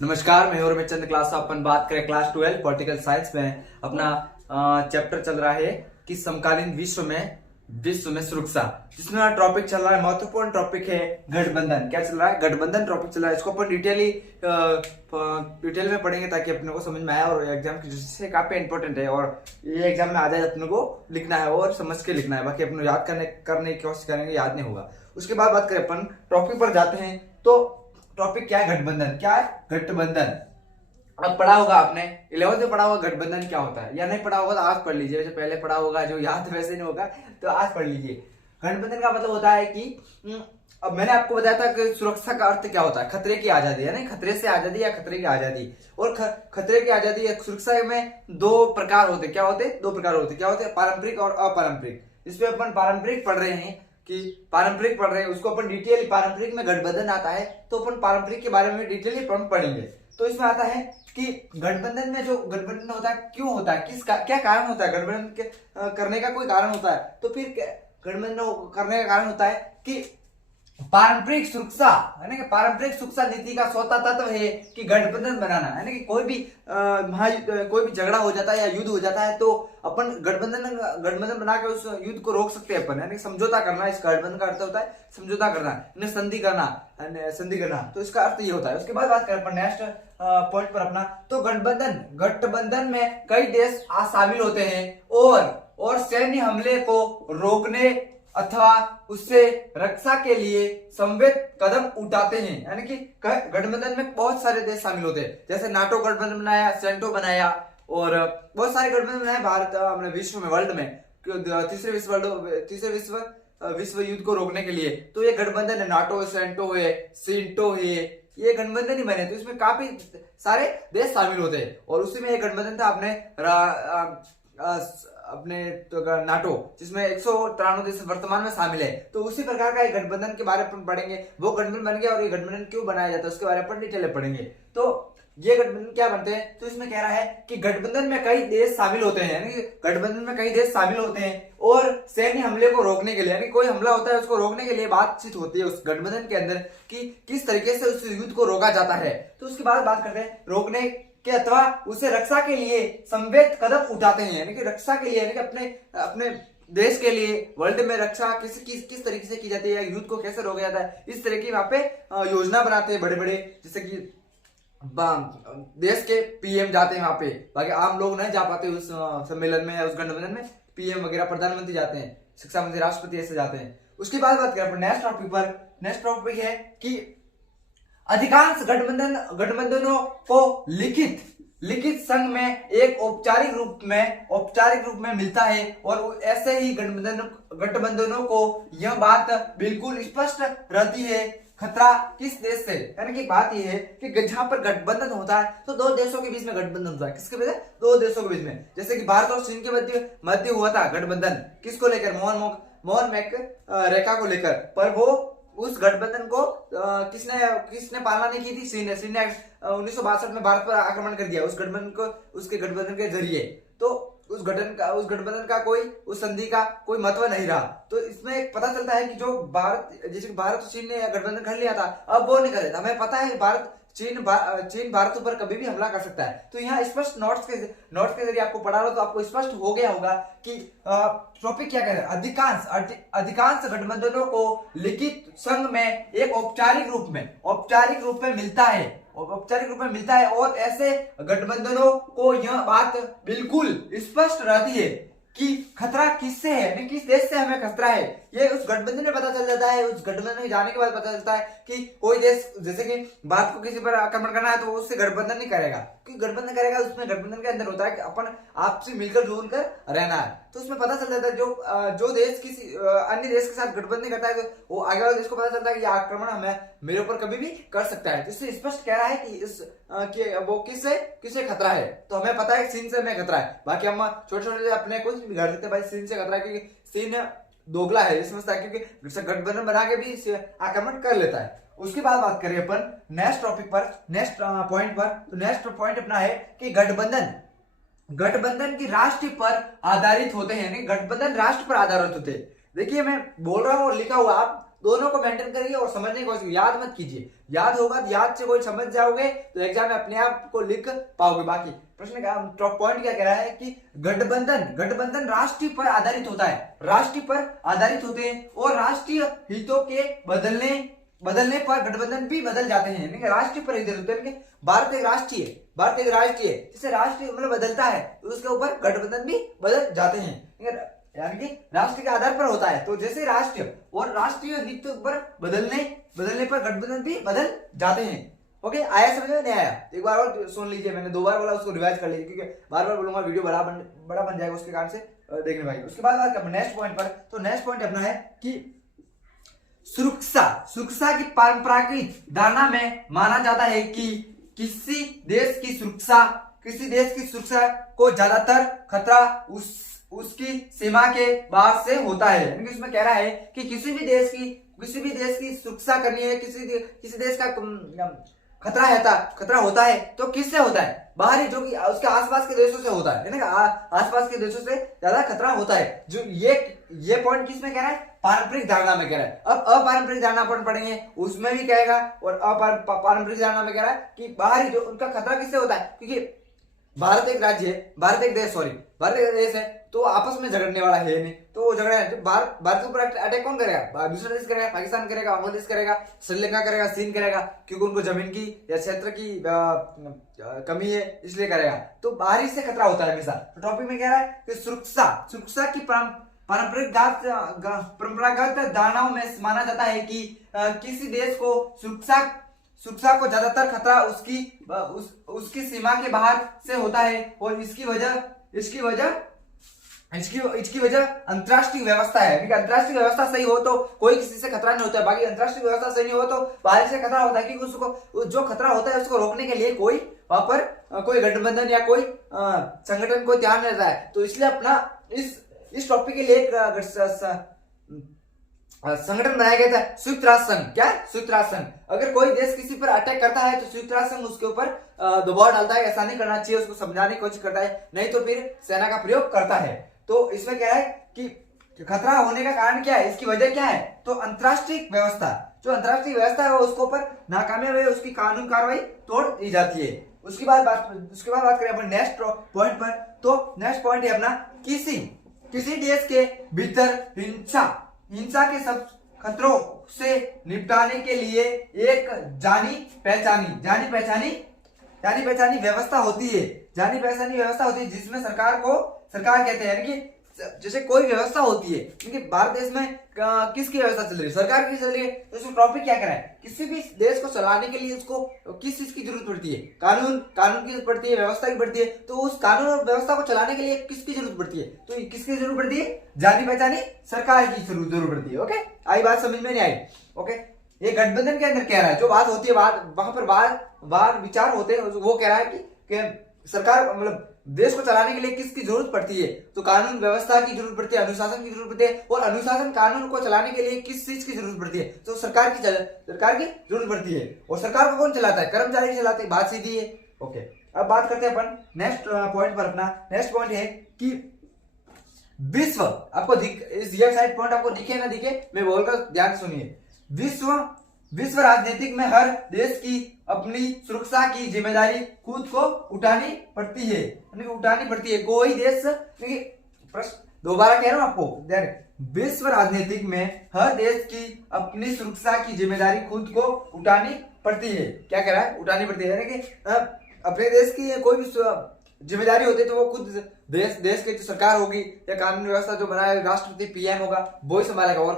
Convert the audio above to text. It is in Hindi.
नमस्कार, मैं और चंद क्लास अपन बात करें क्लास 12 पॉलिटिकल साइंस में अपना चैप्टर चल रहा है कि समकालीन विश्व में सुरक्षा, जिसमें टॉपिक चल रहा है, महत्वपूर्ण टॉपिक है गठबंधन। क्या चल रहा है? गठबंधन टॉपिक चल रहा है। इसको अपन डिटेल में पढ़ेंगे ताकि अपने को समझ में आए और एग्जाम की दृष्टि से काफी इंपॉर्टेंट है और ये एग्जाम में आ जाए अपने को लिखना है और समझ के लिखना है। बाकी अपने याद करने की कोशिश करेंगे, याद नहीं होगा। उसके बाद बात करें अपन टॉपिक पर जाते हैं तो टॉपिक क्या है? गठबंधन। क्या है? गठबंधन। अब पढ़ा होगा आपने 11th में पढ़ा होगा गठबंधन क्या होता है, या नहीं पढ़ा होगा तो आज पढ़ लीजिए। वैसे पहले पढ़ा होगा, जो याद वैसे नहीं होगा तो आज पढ़ लीजिए। गठबंधन का मतलब होता है कि अब मैंने आपको बताया था कि सुरक्षा का अर्थ क्या होता है? खतरे की आजादी, है ना? खतरे से आजादी या खतरे की आजादी। और खतरे की आजादी या सुरक्षा में दो प्रकार होते। क्या होते? दो प्रकार होते। क्या होते? पारंपरिक और अपारंपरिक। इसमें अपन पारंपरिक पढ़ रहे हैं कि पारंपरिक पढ़ रहे हैं, उसको अपन डिटेल, पारंपरिक में गठबंधन आता है तो अपन पारंपरिक के बारे में डिटेल पढ़ेंगे। तो इसमें आता है कि गठबंधन में जो गठबंधन होता है क्यों होता है, क्या कारण होता है गठबंधन करने का? कोई कारण होता है तो फिर गठबंधन करने का कारण होता है कि पारंपरिक सुरक्षा, है ना? कि पारंपरिक सुरक्षा नीति का चौथा तत्व है कि गठबंधन बनाना, है ना? कि कोई भी झगड़ा हो जाता है या युद्ध हो जाता है तो अपन गठबंधन बना के उस युद्ध को रोक सकते हैं अपन, यानी समझौता करना। इस गठबंधन का अर्थ होता है समझौता करना, संधि करना। तो इसका अर्थ ये होता है। उसके बाद बात करें अपन नेक्स्ट पॉइंट पर अपना, तो गठबंधन में कई देश शामिल होते हैं और सैन्य हमले को रोकने अथवा उससे रक्षा के लिए संवेद कदम उठाते हैं। यानी कि गठबंधन में बहुत सारे देश शामिल होते हैं, जैसे नाटो गठबंधन बनाया, सेंटो बनाया और बहुत सारे गठबंधन बनाए भारत अपने विश्व में, वर्ल्ड में, तीसरे विश्व युद्ध को रोकने के लिए। तो ये गठबंधन है, नाटो, सेंटो है, सिंटो है, ये गठबंधन ही बने। तो इसमें काफी सारे देश शामिल होते हैं और उसी में एक गठबंधन था अपने तो नाटो, जिसमें 193 देश वर्तमान में शामिल है। तो उसी प्रकार का एक गठबंधन के बारे में पढ़ेंगे, वो गठबंधन बन गया और ये गठबंधन क्यों बनाया जाता है उसके बारे में डिटेल पढ़ेंगे। तो ये गठबंधन क्या बनते हैं? तो इसमें कह रहा है कि गठबंधन में कई देश शामिल होते हैं, यानी गठबंधन में कई देश शामिल होते हैं और सैन्य हमले को रोकने के लिए, यानी कोई हमला होता है उसको रोकने के लिए बातचीत होती है उस गठबंधन के अंदर कि किस तरीके से उस युद्ध को रोका जाता है। तो उसके बाद बात करते हैं रोकने के अथवा उसे रक्षा के लिए संवेद कदम उठाते हैं, यानी कि रक्षा के लिए, यानी कि अपने देश के लिए, वर्ल्ड में रक्षा किस तरीके से की जाती है, युद्ध को कैसे रोका जाता है, इस तरह की वहां पे योजना बनाते हैं बड़े बड़े, जैसे कि देश के पीएम जाते हैं वहां पे। बाकी आम लोग नहीं जा पाते उस सम्मेलन में या उस गठबंधन में। पीएम वगैरह, प्रधानमंत्री जाते हैं, शिक्षा मंत्री, राष्ट्रपति ऐसे जाते हैं। उसके बाद बात करें नेक्स्ट टॉपिक है कि अधिकांश गठबंधनों को लिखित संघ में एक औपचारिक रूप में मिलता है और ऐसे ही गठबंधनों को यह बात बिल्कुल स्पष्ट रहती है खतरा किस देश से। यानी कि बात यह है कि जहां पर गठबंधन होता है तो दो देशों के बीच में गठबंधन होता है। किसके बीच? दो देशों के बीच में। जैसे कि भारत और चीन के मध्य हुआ था गठबंधन, किसको लेकर? मोहन रेखा को लेकर। पर वो उस गठबंधन को किसने पालना नहीं की थी? चीन ने 1962 में भारत पर आक्रमण कर दिया उसके गठबंधन के जरिए। तो उस गठबंधन का उस संधि का कोई महत्व नहीं रहा। तो इसमें एक पता चलता है कि जो जैसे भारत और चीन ने गठबंधन कर लिया था, अब वो नहीं करे। हमें पता है चीन भारत पर कभी भी हमला कर सकता है। तो यहाँ स्पष्ट नोट्स के जरिए आपको पढ़ा रहा, तो आपको स्पष्ट हो गया होगा कि टॉपिक क्या कह रहा है। अधिकांश गठबंधनों को लिखित संघ में एक औपचारिक रूप में मिलता है और ऐसे गठबंधनों को यह बात बिल्कुल स्पष्ट रहती है कि खतरा किससे है, किस देश से हमें खतरा है, ये उस गठबंधन में पता चल जाता है। उस गठबंधन में जाने के बाद पता चलता है कि कोई देश, जैसे कि भारत को किसी पर आक्रमण करना है तो उससे गठबंधन नहीं करेगा, क्योंकि गठबंधन करेगा उसमें गठबंधन के अंदर होता है कि अपन आपसे मिलकर जुल कर रहना है। तो उसमें पता चल जाता है जो देश किसी अन्य देश के साथ गठबंधन करता है तो वो आगे वाले देश को पता चलता है कि यह आक्रमण हमें मेरे ऊपर कभी भी कर सकता है। तो इससे स्पष्ट कह रहा है कि वो किससे खतरा है। तो हमें पता है चीन से हमें खतरा है। बाकी हम छोटे अपने कुछ भी बिगाड़ सकते हैं, भाई चीन से खतरा है क्योंकि चीन दोगला है, समझता है, क्योंकि गठबंधन बना के भी आक्रमण कर लेता है। उसके बाद बात करें अपन नेक्स्ट पॉइंट पर। तो नेक्स्ट पॉइंट अपना है कि गठबंधन की राष्ट्र पर आधारित होते हैं, गठबंधन राष्ट्र पर आधारित होते हैं। देखिए मैं बोल रहा हूँ और लिखा हुआ, आप दोनों को मेंटेन करिए और समझने की कोशिश कीजिए। याद मत कीजिए, याद होगा तो याद से कोई समझ जाओगे तो एग्जाम में अपने आप को लिख पाओगे। बाकी प्रश्न का टॉप पॉइंट क्या कह रहा है कि गठबंधन राष्ट्रीय पर आधारित होता है, राष्ट्रीय पर आधारित होते हैं और राष्ट्रीय हितों के बदलने पर गठबंधन भी बदल जाते हैं। यानी कि राष्ट्रीय पर आधारित होते हैं। भारत एक राष्ट्रीय जिसे राष्ट्रीय मतलब बदलता है तो उसके ऊपर गठबंधन भी बदल जाते हैं, यानी कि राष्ट्र के आधार पर होता है। तो जैसे राष्ट्रीय और राष्ट्रीय हित पर बदलने पर गठबंधन भी बदल जाते हैं। ओके, आया समझ में? नहीं आया एक बार और सुन लीजिए, मैंने 2 बार बोला, उसको रिवाइज कर लीजिए क्योंकि बार बोलूंगा वीडियो बड़ा बन जाएगा उसके कारण से देखने भाई। उसके बाद बात करते नेक्स्ट पॉइंट पर। तो नेक्स्ट पॉइंट अपना है कि सुरक्षा की परंपरागत धारणा में माना जाता है कि किसी देश की सुरक्षा को ज्यादातर खतरा उसकी सीमा के बाहर से होता है। यानी कि उसमें कह रहा है कि किसी भी देश की सुरक्षा करनी है, किसी देश का खतरा होता है तो किससे होता है? बाहरी, जो कि उसके आसपास के देशों से होता है, यानी कि आसपास के देशों से ज्यादा खतरा होता है। जो ये पॉइंट किस में कह रहा है? पारंपरिक धारणा में कह रहा है। अब अपारंपरिक धारणा अपन पढ़ेंगे उसमें भी कहेगा, और पारंपरिक धारणा में कह रहा है कि बाहरी जो उनका खतरा किससे होता है, क्योंकि भारत एक देश है तो आपस में झगड़ने वाला है नहीं, तो वो झगड़ा है। भारत के ऊपर अटैक कौन करेगा? दूसरा देश करेगा, पाकिस्तान करेगा, बांग्लादेश करेगा, श्रीलंका करेगा, चीन करेगा, क्योंकि उनको जमीन की या क्षेत्र की कमी है इसलिए करेगा। तो बाहरी से खतरा होता है हमेशा। तो टॉपिक में कह रहा है कि सुरक्षा की परंपरागत धारणाओं में माना जाता है कि किसी देश को सुरक्षा को ज्यादातर खतरा उसकी सीमा के बाहर से होता है और इसकी वजह अंतरराष्ट्रीय व्यवस्था है। अंतरराष्ट्रीय व्यवस्था सही हो तो कोई किसी से खतरा नहीं होता है, बाकी अंतरराष्ट्रीय व्यवस्था सही नहीं हो तो बाहर से खतरा होता है, क्योंकि उसको जो खतरा होता है उसको रोकने के लिए कोई वहां पर कोई गठबंधन या कोई संगठन को ध्यान रहता है। तो इसलिए अपना इस टॉपिक के लिए संगठन बनाया गया था, संयुक्त राष्ट्र संघ। क्या? संयुक्त राष्ट्र संघ। अगर कोई देश किसी पर अटैक करता है तो संयुक्त राष्ट्र संघ उसके ऊपर दबाव डालता है, ऐसा नहीं करना चाहिए, उसको समझाने की कोशिश करता है, नहीं तो फिर सेना का प्रयोग करता है। तो इसमें क्या है कि खतरा होने का कारण क्या है, इसकी वजह क्या है? तो अंतरराष्ट्रीय व्यवस्था, जो अंतरराष्ट्रीय व्यवस्था है वो उसके ऊपर नाकामयाब है, उसकी कानून कार्रवाई तोड़ दी जाती है। उसके बाद बात करें अपन नेक्स्ट पॉइंट पर। तो नेक्स्ट पॉइंट है अपना किसी देश के भीतर हिंसा के सब खतरों से निपटाने के लिए एक जानी पहचानी व्यवस्था होती है, जिसमें सरकार कहते हैं। यानी कि जैसे कोई व्यवस्था होती है, क्योंकि भारत देश में किसकी व्यवस्था चल रही है? सरकार की चल रही है। तो इसमें टॉपिक क्या करा है? किसी भी देश को चलाने के लिए उसको किस चीज की जरूरत पड़ती है? कानून की जरूरत पड़ती है, व्यवस्था की पड़ती है। तो उस कानून और व्यवस्था को चलाने के लिए किसकी जरूरत पड़ती है? तो किसकी जरूरत पड़ती है? जानी पहचानी सरकार की जरूरत पड़ती है। ओके, आई बात समझ में नहीं आई? ओके, ये गठबंधन के अंदर कह रहा है, जो बात होती है वहां पर वाद विचार होते हैं, वो कह रहा है कि सरकार मतलब देश को चलाने के लिए किसकी जरूरत पड़ती है? तो कानून व्यवस्था की जरूरत पड़ती है, अनुशासन की जरूरत पड़ती है, और अनुशासन कानून को चलाने के लिए किस चीज की जरूरत पड़ती है? तो सरकार की जरूरत पड़ती है। और सरकार को कौन चलाता है? कर्मचारी चलाते हैं, बात सीधी है। ओके, अब बात करते हैं अपन नेक्स्ट पॉइंट पर। अपना नेक्स्ट पॉइंट है कि विश्व, आपको ये साइड पॉइंट आपको दिखे ना दिखे, मैं बोलकर ध्यान सुनिए। विश्व राजनीतिक में हर देश की अपनी सुरक्षा की जिम्मेदारी खुद को उठानी पड़ती है। कोई देश, दोबारा कह रहा हूं आपको, विश्व राजनीतिक में हर देश की अपनी सुरक्षा की जिम्मेदारी खुद को उठानी पड़ती है। क्या कह रहा है? उठानी पड़ती है, यानी कि अपने देश की कोई भी जिम्मेदारी होती है तो वो खुद देश की जो सरकार होगी या कानून व्यवस्था जो बनाए राष्ट्रपति PM होगा वो ही संभालेगा, और